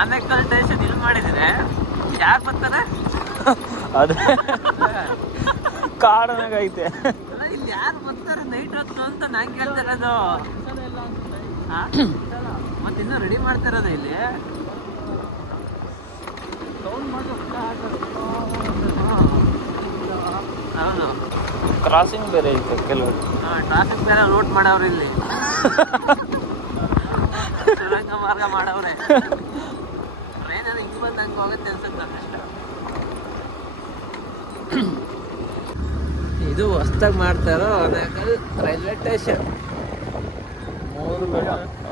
Anekal station ಇಲ್ಲಿ ಮಾಡಿದ್ರೆ ಯಾರು ಬರ್ತಾರೆ? ಅದೇ ಕಾಡನಾಗ ಐತೆ. ಇಲ್ಲಿ ಯಾರು ಬರ್ತಾರೆ ನೈಟ್ ಹೊತ್ತು ಅಂತ ನಂಗೆ ಕೇಳ್ತಿರೋದು. ಮತ್ತೆ ಇನ್ನೂ ರೆಡಿ ಮಾಡ್ತಿರೋದು ಇಲ್ಲಿ. ಹೌದು, ಕ್ರಾಸಿಂಗ್ ಬೇರೆ ಐತೆ ಕೆಲವು. ಟ್ರಾಫಿಕ್ ಬೇರೆ ಲೋಡ್ ಮಾಡವ್ರೆ ಇಲ್ಲಿ. ಸುರಂಗ ಮಾರ್ಗ ಮಾಡವ್ರೆ. ಟ್ರೈನ್ ಅದು ಹಿಂಗೆ ಬಂದು ಹಂಗೆ ಹೋಗುತ್ತೆ ಅನ್ಸುತ್ತೆ ಅಷ್ಟ. ಇದು ಹೊಸ್ದಾಗಿ ಮಾಡ್ತಾರೋ ಆನೇಕಲ್ ರೈಲ್ವೆ ಸ್ಟೇಷನ್.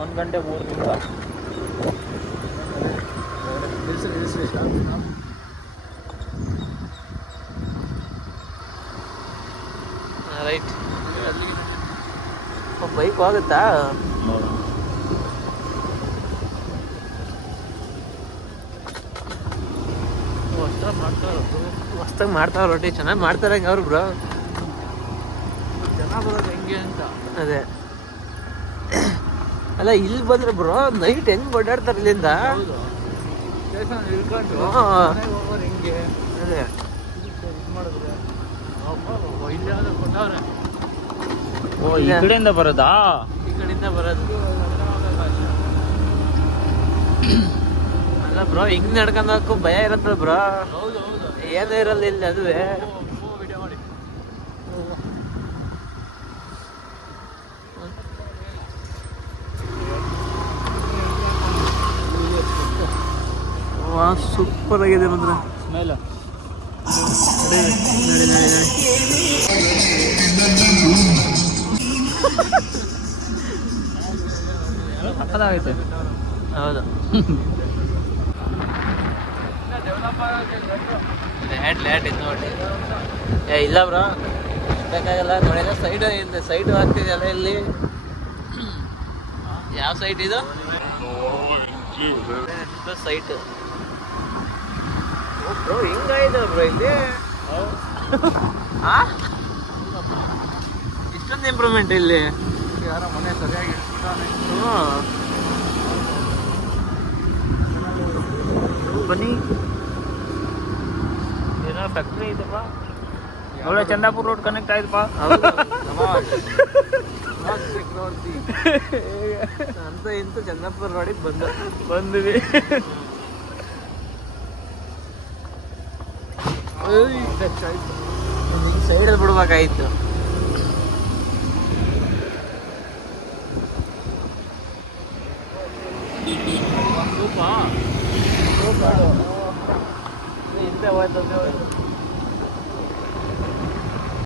1 ಗಂಟೆ 3 ನಿಮಿಷ. ರೈಟ್. ಬೈಕ್ ಹೋಗುತ್ತಾ? ಹೊಸ್ದಾಗಿ ಮಾಡ್ತಾರ ರೊಟ್ಟಿ ಚೆನ್ನಾಗಿ ಮಾಡ್ತಾರೆ ಹಂಗೆ ಅವ್ರು ಬ್ರೋ. ಜನ ಬರೋದು ಹೆಂಗೆ ಅಂತ. ಅದೇ ಅಲ್ಲ, ಇಲ್ಲಿ ಬಂದ್ರೆ ಬ್ರೋ ನೈಟ್ ಹೆಂಗ್ ಓಡಾಡ್ತಾರೆ ಇಲ್ಲಿಂದ. ಹಿಂಗೆ ಅದೇ ಓ, ಈ ಕಡೆಯಿಂದ ಬರೋದಾ? ಈ ಕಡೆಯಿಂದ ಬರೋದು. ಅಲ್ಲ ಬ್ರೋ, ಹಿಂಗ್ ನಡ್ಕೊಂಡ್ ಹೋಗಕ್ಕೂ ಭಯ ಇರತ್ತಲ್ಲ ಬ್ರೋ. ಏನೂ ಇರಲ್ಲ ಇಲ್ಲಿ. ಅದುವೇ ಸೂಪರ್ ಆಗಿದೆ ಮಾತ್ರ ಸ್ಮೆಲ್. ಸಕ್ಕತ್ತಾಗೈತೆ. ಹೌದು. ಲೇಟ್ ಇದು ನೋಡಿ. ಇಲ್ಲ ಬ್ರೋ, ಬೇಕಾಗಲ್ಲ. ನೋಡಿಲ್ಲ ಸೈಡು ಆಗ್ತಿದೆಯಲ್ಲ ಇಲ್ಲಿ. ಯಾವ ಸೈಟ್ ಇದು? ಸೈಟ್ ಬ್ರೋ ಹಿಂಗಾಯ್ತು ಬ್ರೋ ಇಲ್ಲಿ. ಇಷ್ಟೊಂದು ಇಂಪ್ರೂವ್ಮೆಂಟ್ ಇಲ್ಲಿ. ಯಾರ ಮನೆ ಸರಿಯಾಗಿ ಬನ್ನಿ. ಏನೋ ಫ್ಯಾಕ್ಟ್ರಿ ಇದೆಪ್ಪ. ಒಳ್ಳೆ ಚಂದಾಪುರ ರೋಡ್ ಕನೆಕ್ಟ್ ಆಯ್ತಪ್ಪ. ಅಂತ ಇಂತ ಚಂದಾಪುರ ರೋಡಿಗೆ ಬಂದ್ವಿ. ಸೈಡಲ್ಲಿ ಬಿಡ್ಬೇಕಾಯ್ತು. ಹಿಂದೆ ಹೋಯ್ತು.